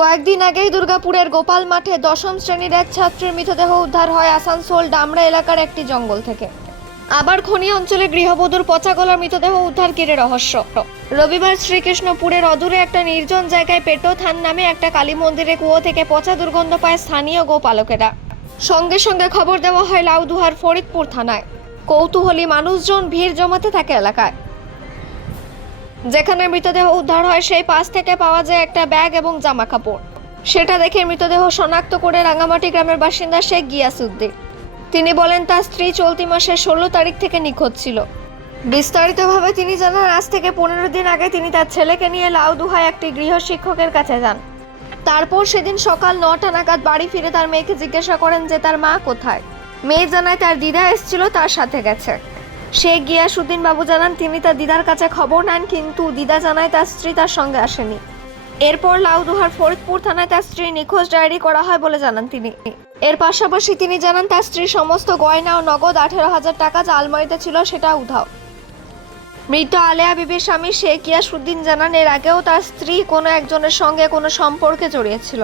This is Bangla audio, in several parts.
কয়েকদিন আগেই দুর্গাপুরের গোপাল মাঠে দশম শ্রেণির এক ছাত্রের মৃতদেহ উদ্ধার হয় আসানসোল ডামরা এলাকার একটি জঙ্গল থেকে। আবার খনি অঞ্চলে গৃহবধূর পচা গলার মৃতদেহ উদ্ধার ঘিরে রহস্য? রবিবার শ্রীকৃষ্ণপুরের অদূরে একটা নির্জন জায়গায় পেটো থান নামে একটা কালী মন্দিরে কুয়ো থেকে পচা দুর্গন্ধ পায় স্থানীয় গোপালকেরা। সঙ্গে সঙ্গে খবর দেওয়া হয় লাউদুহার ফরিদপুর থানায়। কৌতূহলী মানুষজন ভিড় জমাতে থাকে এলাকায়। যেখানে মৃতদেহ উদ্ধার হয়, সেই পাশ থেকে পাওয়া যায় একটা ব্যাগ এবং জামা কাপড় সেটা দেখে মৃতদেহ শনাক্ত করে রাঙামাটি গ্রামের বাসিন্দা শেখ গিয়াসুদ্দিন তিনি বলেন, তার স্ত্রী চলতি মাসের ষোলো তারিখ থেকে নিখোঁজ ছিল। বিস্তারিতভাবে তিনি জানান, আজ থেকে পনেরো দিন আগে তিনি তার ছেলেকে নিয়ে লাউদুহায় একটি গৃহ শিক্ষকের কাছে যান। তারপর সেদিন সকাল নটা নাগাদ বাড়ি ফিরে তার মেয়েকে জিজ্ঞাসা করেন যে, তার মা কোথায়? মেয়ে জানায়, তার দিদা এসেছিল, তার সাথে গেছে। শেখ গিয়াসুদ্দিন বাবু জানান, তিনি তার দিদার কাছে খবর নেন, কিন্তু দিদা জানায় তার স্ত্রী তার সঙ্গে আসেনি। এরপর লাউদুহার ফরিদপুর থানায় তার স্ত্রী নিখোঁজ ডায়েরি করা হয় বলে জানান তিনি। এর পাশাপাশি তিনি জানান, তার স্ত্রীর সমস্ত গয়না ও নগদ আঠেরো হাজার টাকা যা আলমারিতে ছিল সেটা উধাও। মৃত আলেয়া বিবির স্বামী শেখ ইয়াসুদ্দিন জানান, এর আগেও তার স্ত্রী কোনো একজনের সঙ্গে কোনো সম্পর্কে জড়িয়েছিল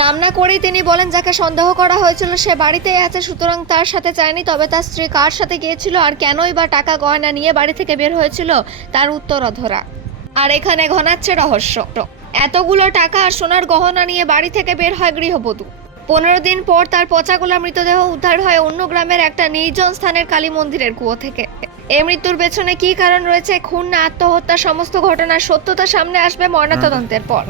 নাম না করেই তিনি বলেন, যাকে সন্দেহ করা হয়েছিল সে বাড়িতেই আছে, সুতরাং তার সাথে চায়নি, তবে তার স্ত্রী কার সাথে গিয়েছিল আর কেনই বা টাকা গয়না নিয়ে বাড়ি থেকে বের হয়েছিল, তার উত্তর অধরা আর এখানে ঘনাচ্ছে রহস্য। এতগুলো টাকা আর সোনার গহনা নিয়ে বাড়ি থেকে বের হয় গৃহবধূ। পনেরো দিন পর তার পচাগোলা মৃতদেহ উদ্ধার হয় অন্য গ্রামের একটা নির্জন স্থানের কালী মন্দিরের কুয়ো থেকে। এই মৃত্যুর পেছনে কি কারণ রয়েছে? খুন না আত্মহত্যা সমস্ত ঘটনার সত্যতা সামনে আসবে ময়নাতদন্তের পর।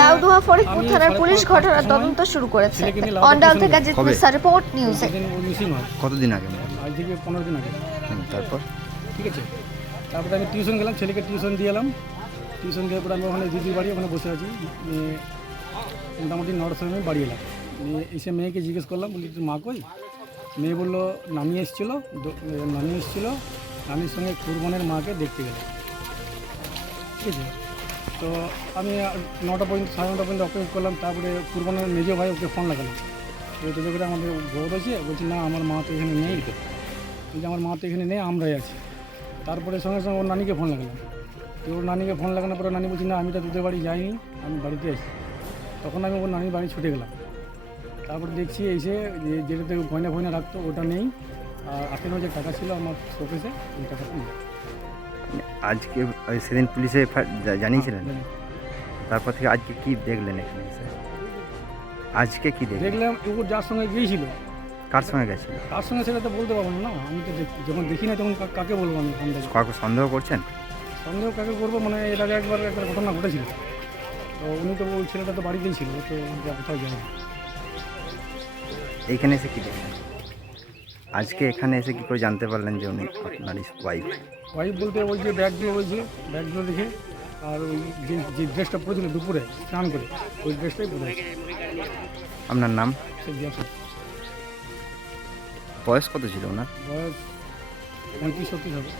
লাউদুয়া ফরিদপুর থানার পুলিশ ঘটনার তদন্ত শুরু করেছে। অন্ডাল থেকে কবে? মিশ্রা রিপোর্ট নিউজে মিসিং কতদিন আগে আজ থেকে পনেরো দিন আগে। তারপর? ঠিক আছে। তারপরে আমি টিউশন গেলাম ছেলেকে টিউশন দিয়ে এলাম। টিউশন দেওয়ার পরে আমি ওখানে দিদির বাড়ি ওখানে বসে আছি। মোটামুটি নটার সময় আমি বাড়ি এলাম। এসে মেয়েকে জিজ্ঞেস করলাম বলি মা কই? মেয়ে বলল নামিয়ে এসেছিল? নামিয়ে এসেছিল। নানির সঙ্গে কুরবানের মাকে দেখতে গেল। ঠিক আছে। তো আমি নটা পর্যন্ত, সাড়ে নটা পর্যন্ত অপেক্ষা করলাম। তারপরে কুরবানের মেজো ভাই ওকে ফোন লাগালাম। ওই তো করে আমাদের বউ রয়েছে। বলছি, না, আমার মা তো এখানে নেই। বলছি, আমার মা তো এখানে নেই, আমরাই আছি। তারপরে সঙ্গে সঙ্গে ওর নানিকে ফোন লাগালাম। তো ওর নানিকে ফোন লাগানোর পরে নানি বলছি, না, আমি তো তোদের বাড়ি যাইনি, আমি বাড়িতে আছি। তখন আমি ওর নানির বাড়ি ছুটে গেলাম। তারপরে দেখছি এসে যে যেটাতে গয়না ফয়না রাখতো ওটা নেই। আর আঠেরো হাজার টাকা ছিল আমার শোকেসে ওই টাকাটা নেই। আজকে ওই সেদিন পুলিশে জানিয়েছিলেন? তারপর থেকে আজকে কি দেখলেন এখানে এসে? আজকে কি দেখলেন? দেখলাম ও যার সঙ্গে গিয়েছিল। কার সঙ্গে গেছিল? তার সঙ্গে সেটা তো বলতে পারব না আমি তো দেখ- যখন দেখি না তখন কা- কাকে বলব আমি আন্দাজ কাউকে সন্দেহ করছেন? সন্দেহ কাকে করব? মানে এর আগে একবার একটা ঘটনা ঘটেছিল। তো উনি তো ওই ছেলেটা তো বাড়িতেই ছিল ও তো যা কোথাও যায়নি। এইখানে এসে কী দেখলেন? আজকে এখানে এসে কি করে জানতে পারলেন যে উনি আপনার ওয়াইফ ওয়াইফ বলতে ওই যে ব্যাগগুলো রয়েছে ব্যাগগুলো দেখে আর ওই যে যে ড্রেসটা পরেছিল দুপুরে স্নান করে ওই ড্রেসটাই পরে আপনার নাম? বয়স কত ছিল ওনার? বয়স পঁয়ত্রিশ ছত্রিশ হবে।